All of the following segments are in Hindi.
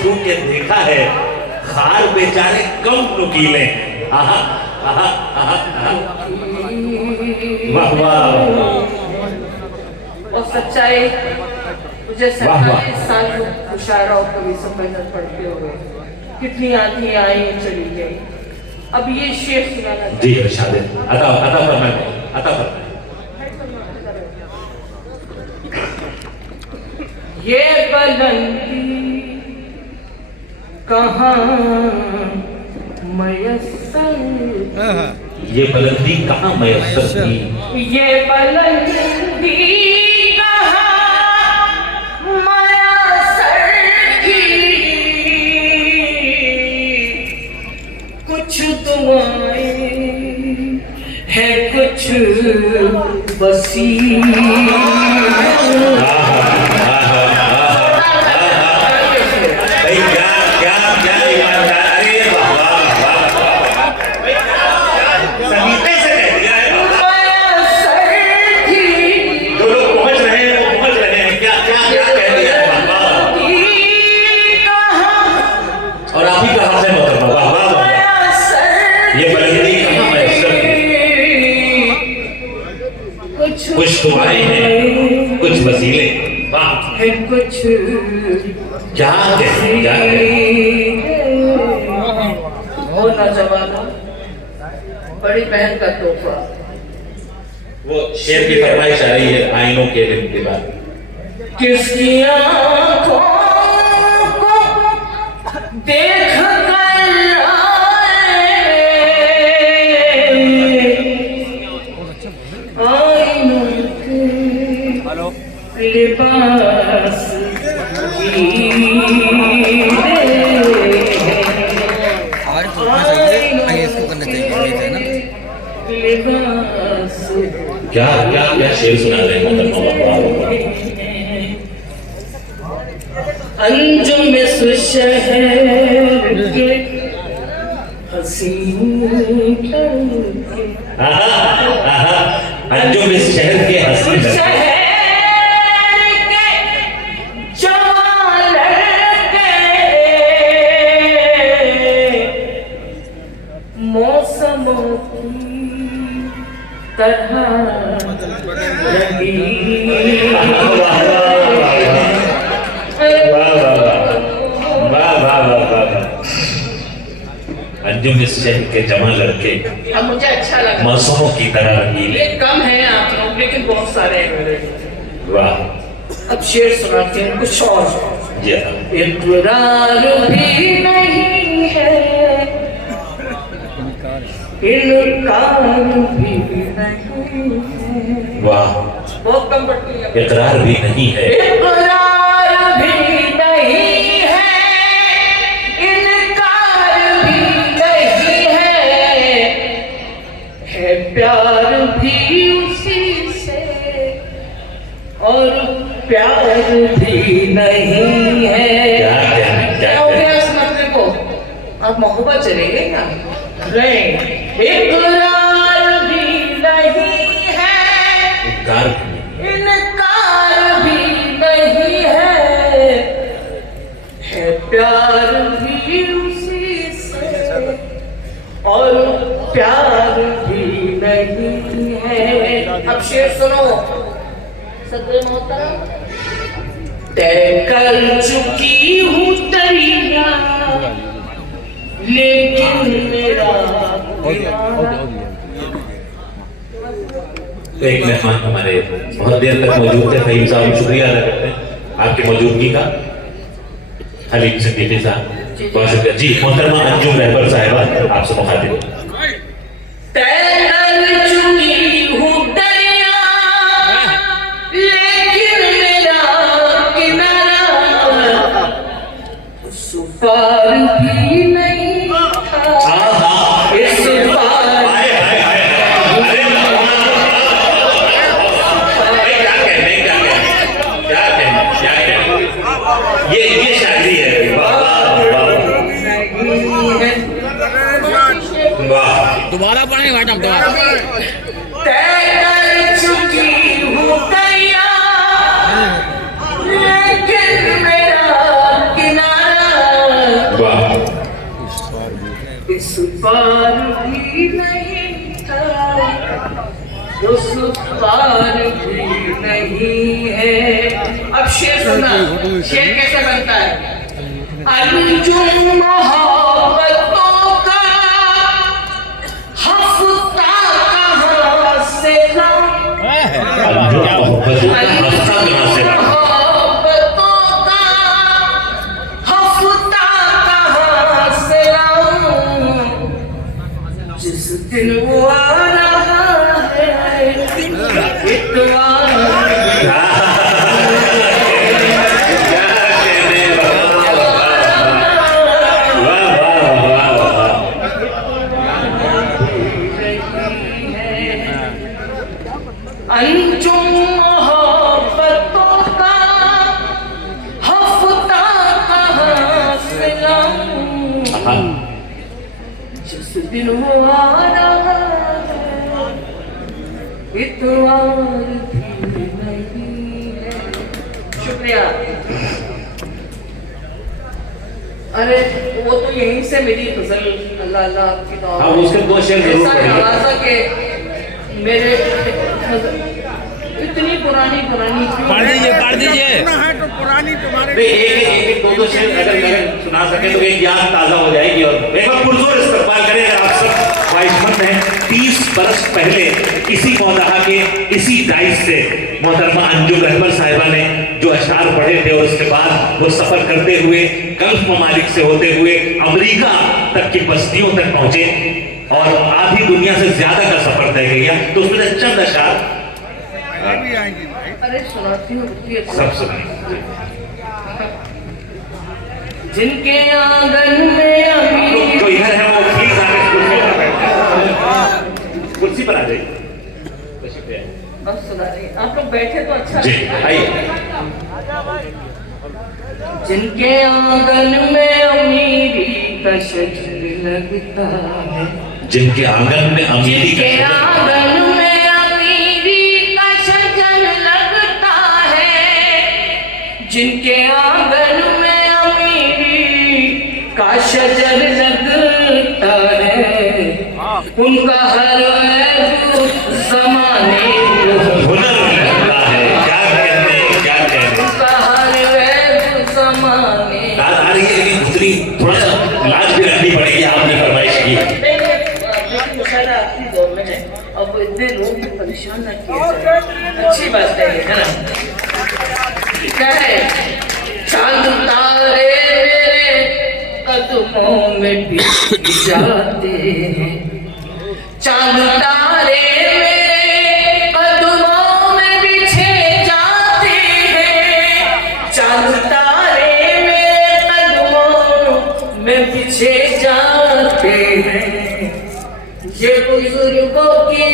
छू के देखा है, खार बेचारे कम नुकीले हैं। आहा आहा आहा आहा। वाह वाह। और सच्चाई मुझे 47 साल मुशायरा और कवियों पर नजर पड़ते हुए कितनी आंधी आई चली गई। अब ये शेर सुनाना जी इरशाद अता अता फरमाए, अता फरमाए। ये बुलंदी कहाँ मयस्सर, ये बुलंदी कहाँ मयस्सर थी, ये बुलंदी कहाँ मयस्सर थी। कुछ दुआएं है कुछ बसी। कुछ दुआएं हैं कुछ वसीले, है कुछ क्या कहें क्या कहें। वो नौजवान बड़ी बहन का तोहफा। वो शेर की फरमाइश आ रही है आइनों के दिन के बाद। किसकी आंखों को देख लिबास क्या क्या क्या शेर सुना रहे हैं। अंजुम शहर के हसीन अंजुम शहर के हसीन तरह अंजुम इस शहर के जमा लड़के अब मुझे अच्छा लगा। मौसमों की तरह रंगीले। कम है आप लोग लेकिन बहुत सारे हैं मेरे। वाह। अब शेर सुनाते हैं कुछ और। इकरार भी नहीं है इनकार भी नहीं है। वाह। बहुत कम पड़ती है। इकरार भी नहीं है इकरार भी नहीं है इनकार भी नहीं है प्यार भी उसी से और प्यार भी नहीं है। क्या हो गया इस मसले को? आप मोहब्बत चलेंगे क्या? इकरार भी नहीं है इनकार भी नहीं है प्यार भी उसी से और प्यार भी नहीं है। अब शेर सुनो। सदर मोहतरम तय कर चुकी हूँ दरिया लेकिन मेरा एक मेहमान हमारे बहुत देर तक मौजूद थे, फहीम साहब शुक्रिया अदा करते हैं आपकी मौजूदगी का। हलीम संगीती साहब बहुत शुक्रिया जी। मोहतरमा अंजुम रहबर साहिबा आपसे मुखातिब। पार भी नहीं था इस पार ये शायरी है। वाह। दोबारा पढ़ेंगे मैडम दोबारा। तय कर चुकी हूँ तैयार लेकिन मेरा किनारा पार भी नहीं था, उस पार भी नहीं है। अब शेर सुना, शेर कैसे बनता है? अंजुम मोहब्बतों का हफ्ता कहाँ से लाऊं, मोहब्बतों का हफ्ता कहाँ से लाऊं, जिस दिन वो आ रहा है इतवार। अंजुम मोहब्बतों का हफ्ता कहाँ से लाऊं, जिस दिन वो आ रहा है इतवार भी नहीं है। शुक्रिया। अरे वो तो यहीं से मिली गजल, अल्लाह अल्लाह आपकी दुआ। हाँ, उसके दो शेर जरूर ऐसा पढ़िए। नवाजा के मेरे इतनी पुरानी पुरानी पढ़ दीजिए है तो पुरानी तुम्हारे एक दो शेर अगर मैं सुना सके तो एक याद ताजा हो जाएगी। और एक बार पुरजोर इस्तकबाल करें अगर आप सब ख्वाहिशमंद हैं। 30 बरस पहले इसी मौदाहा के इसी डाइस से मोहतरमा अंजुम रहबर साहिबा ने जो अशआर पढ़े थे और उसके बाद वो सफर करते हुए गल्फ ममालिक से होते हुए अमेरिका तक की बस्तियों तक पहुंचे और आधी दुनिया से ज्यादा का सफर तय किया। तो उसमें से चंद अशआर भी आएंगी भाई। अरे सुनाती हूँ सब सुनाए। जिनके आंगन में अभी जो इधर है वो प्लीज आके कुर्सी पर बैठे, कुर्सी पर आ जाइए। अब सुना रही आप लोग बैठे तो अच्छा जी आइए। जिनके आंगन में अमीरी का शजर लगता है, जिनके आंगन में अमीरी जिनके आंगन में अमीरी का शजर लगता है, जिनके आंगन में अमीरी का शजर लगता है, उनका हर ऐब ज़माने हुनर लगता है। क्या कहते हैं, क्या कहते हैं। उनका हर ऐब ज़माने। याद आ रही है लेकिन दूसरी थोड़ा सा लाज भी रखनी पड़ेगी। आपने फरमाइश की। मुशायरा आखिरी दौर में है, अब इतने लोग को परेशान न किया जाए, अच्छी बात है ये, है ना? क्या है? चांद तारे मेरे कदमों में बिछ जाते हैं, चांद तारे मेरे कदमों में बिछे जाते हैं, चांद तारे मेरे कदमों में बिछे जाते हैं। ये बुजुर्गों की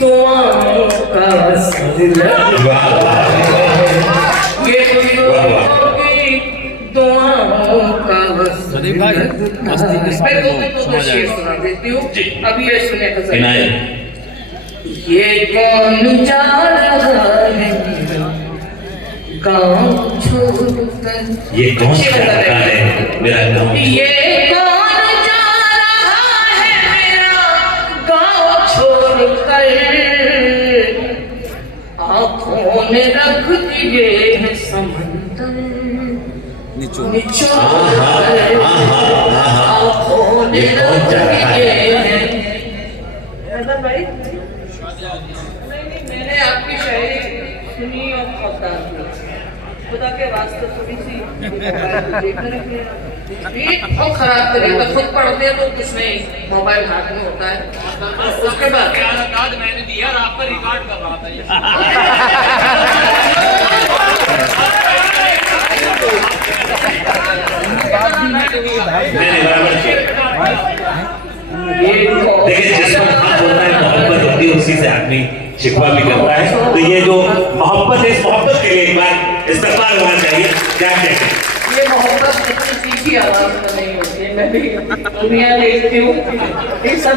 दुआओं का सिलसिला, ये बुजुर्गों की दुआओं का सिलसिला। मैं दो शेर सुना देती हूँ। अब ये सुने गजल। ये कौन जा रहा है मेरा गाँव छोड़कर, ये कौन जा रहा है मेरा गाँव, ये कौन जा रहा है मेरा गाँव छोड़कर, आँखों ने रख दिए हैं समंदर निचोड़, आँखों ने रख दिए हैं। भाई नहीं, मैंने आपकी शायरी सुनी और पता की, खुदा के वास्ते थोड़ी सी बहुत खराब तरीका, खुद पढ़ते हैं तो कुछ नहीं, मोबाइल हाथ में होता है। उसके बाद मैंने दिया और आपका रिकॉर्ड कर रहा था ये। देखिए जिस वक्त बात होता है मोहब्बत होती है उसी से आदमी शिकवा भी करता है। तो ये जो मोहब्बत है इस मोहब्बत के लिए एक बार इस्तकबाल होना चाहिए। क्या कहते हैं? ये मोहब्बत इतनी तीखी आवाज में नहीं होती है, मैं भी दुनिया देखती हूँ, ये सब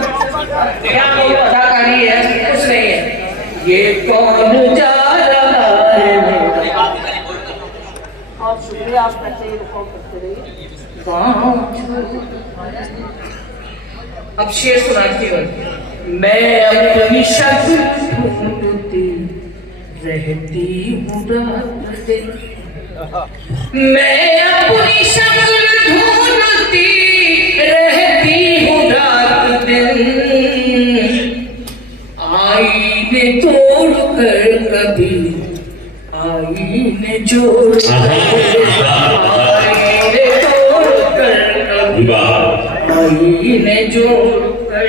क्या अदाकारी है, कुछ नहीं है। ये कौन जा रहा है, और शुक्रिया आप करते ही रिकॉर्ड करते रहिए। अब शेर सुनाती हूँ। मैं अपनी शक्ल ढूंढती रहती हूँ रात दिन, मैं अपनी शक्ल ढूंढती रहती हूँ रात दिन, आईने तोड़ कर कभी आईने जोड़ आईने तोड़ कर कभी आईने जोड़ कर।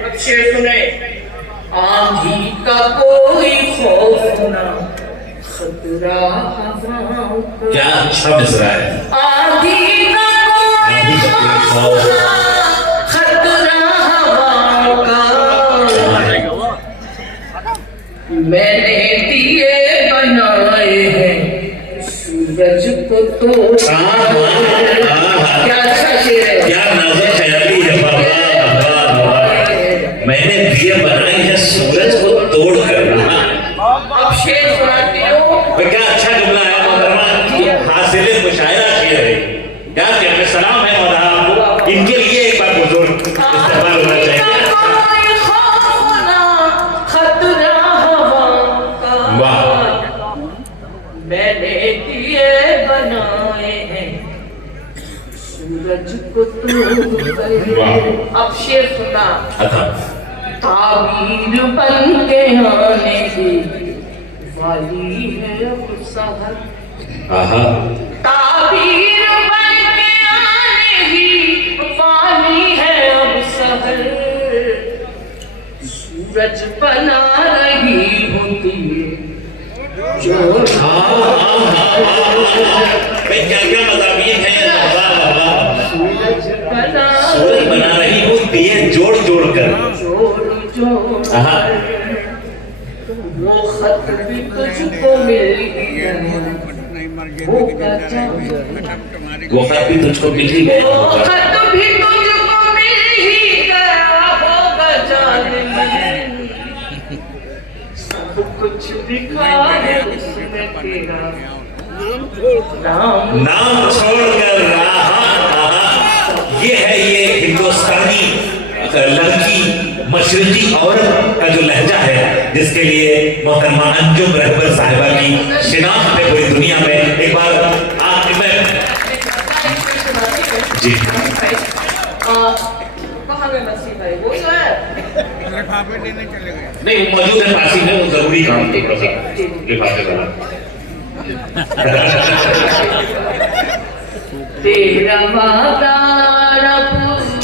अब शेर सुने। आंधी का कोई खौफ ना खतरा हवाओं का। क्या अच्छा मिसरा है। आंधी का कोई खौफ ना खतरा हवाओं का, मैंने दिए बनाए हैं सूरज को तो। क्या अच्छा शेर है, क्या नाज़िक ख्याली है। मैंने दिए बनाए हैं सूरज को तोड़ कर। अब शेर सुनाती हूँ। क्या अच्छा जुमला है मोहतरमा, हासिल मुशायरा शेर है। क्या कहते सलाम है मौला आपको, इनके लिए एक बार बुजुर्ग इस्तेमाल होना चाहिए। वाह, मैंने दिए बनाए हैं सूरज को वाह। अब शेर सुना। अच्छा, ताबीर बन के आने की वाली है अब सहर। आहा, ताबीर बन के आने की वाली है अब सहर, सूरज बना रही होती जो भाई क्या क्या मज़ामीन है। सूरज सूरज बना रही हूँ दिए जोड़ जोड़ कर। जोड़ आहा, वो खत भी तुझको मिल गया, नहीं मर गए वो लेकिन क्या जिंदा रहे। वो खत भी तुझको मिल ही गया। वो खत भी तुझको मिल ही गया होगा जाने मन, सब कुछ लिखा है उसमें तेरा नाम। नाम छोड़कर रहा। ये है ये हिंदुस्तानी लड़की मशरकी औरत का जो लहजा है, जिसके लिए मोहतरमा अंजुम रहबर साहिबा की शिनाख्त है पूरी दुनिया में। एक बार आप मैं जी कहाँ गए नसीब भाई, वो जो है लिफाफे देने चले गए। नहीं, वो मौजूद है पासी में, वो जरूरी काम है थोड़ा सा लिफाफे वाला। तेरा वादा रब।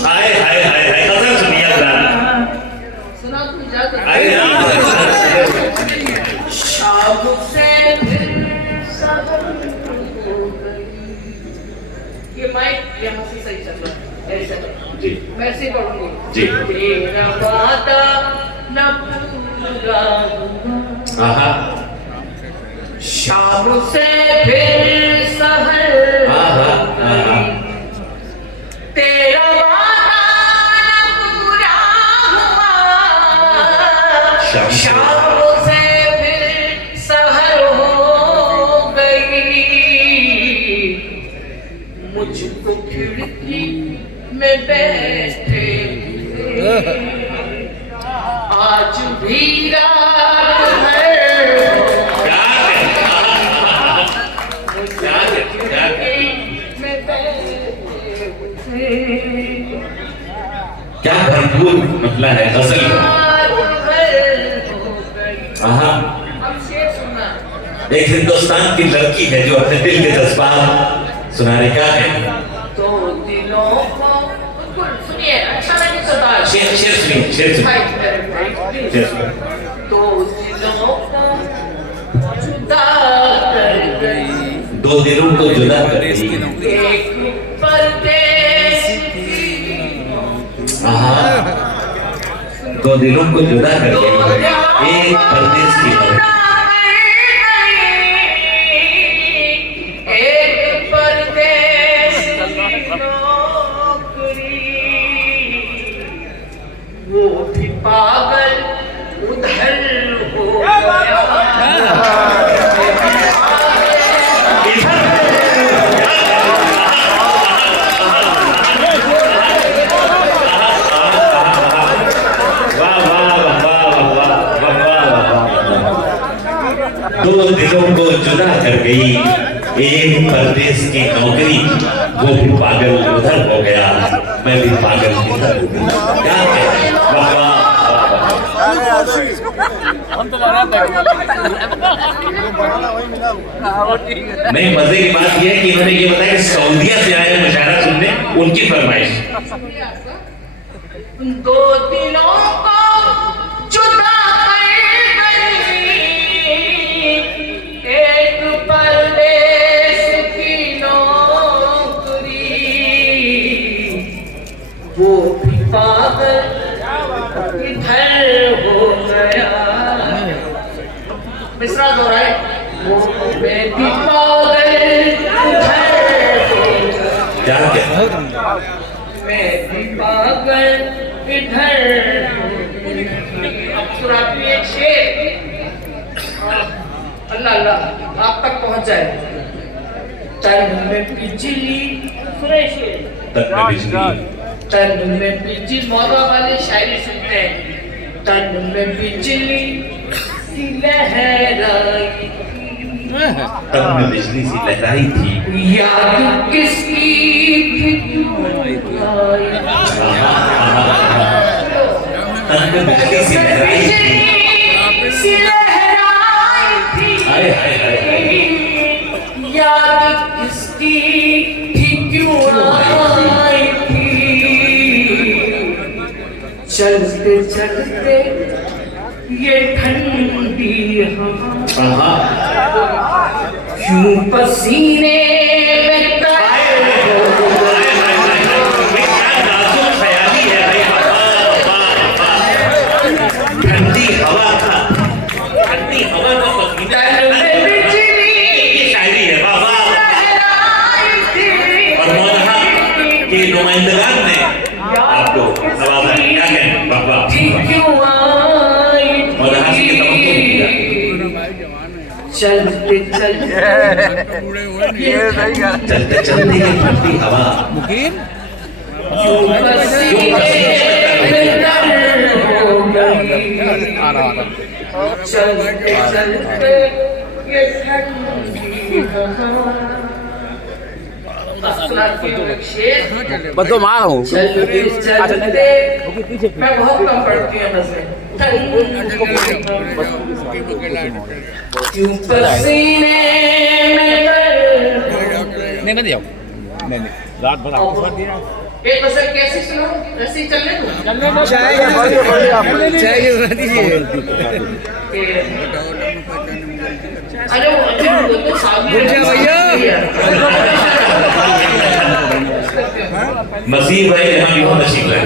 हाय हाय हाय हाय, कसम सुनिए अपना। सुना तुम जाकर अरे शाम से फिर सहर हो गई। ये माइक यहाँ से सही चल रहा है, ऐसे जी मैं ऐसे पढ़ूंगी। जी। तेरा वादा न पूरा हुआ, आहा, शाम से फिर सहर आहा, हो गई। तेरा वादा न पूरा हुआ, शाम से फिर सहर हो गई। मुझको खिड़की में बैठे आज भी रात है। क्या क्या भरपूर मतलब है गजल का। आहा, एक हिंदुस्तान की लड़की है जो अपने दिल के जज्बात सुनाने का है। तो दिलों को सुनिए, अच्छा लगे तो शेर शेर सुनिए, शेर सुनिए, शेर सुनिए। तो दिलों को जुदा कर गई, दो दिलों को जुदा कर दी। एक परदेश की। आहा, दो दिलों को जुदा कर दी, एक परदेश की खबर। एक परदेश की नौकरी, वो भी पागल उधर हो गया। दो दिलों को जुदा कर गई, एक परदेश की नौकरी, वो भी पागल उधर हो गया, मैं भी पागल इधर हो गया। क्या कहें? वाह, वाह, हम तुम्हारा नहीं, मजे की बात यह है कि इन्होंने ये बताया कि सऊदीया से आए मुशायरा सुनने, उनकी फरमाइश। दो दिलों को जुदा कर गई, एक परदेश की नौकरी, वो भी पागल इधर हो गया। मिश्रा दोहराए, वो मैं भी पागल इधर हो गया। क्या कहें? मैं भी पागल इधर। अब सुरात में एक शेर, अल्लाह अल्लाह आप तक पहुंच जाए। तन में बिजली, सुने शेर, तन में बिजली, तन में बिजली, मौला वाले शायरी सुनते हैं। तन में बिजली सी लहराई, तन में बिजली सी लहराई थी, याद किसकी थी क्यों आई? तन में बिजली सी लहराई थी, हाय हाय हाय, याद किसकी थी क्यों आई थी? चलते चलते ये ठंडी हवा क्यों पसीने में तर हो गई? ठंडी हवा का, ठंडी हवा का पसीना, ये शायरी है। वाह वाह। और मौलाना के नुमाइंदगान ने आपको नवाजा। क्या कहें? वाह वाह। मौलाना से तवज्जो किया। चलते चलते पूरे हुए नहीं चलते चलते ये ठंडी हवा क्यों पसीने में तर हो गई? चलते चलते ये ठंडी हवा। असला की एक शेर, बतो मार हूँ चलते चलते, मैं बहुत कम पढ़ती हूँ बस में। क्यों पसीने में तर नहीं नहीं जाओ नहीं नहीं रात भर आपको छोड़ दिया एक बस कैसे सुनो, ऐसे ही चलने दो। चाय की बना दीजिए अरे वो तो सामने भैया। नसीब है, यहाँ भी हो नसीब है।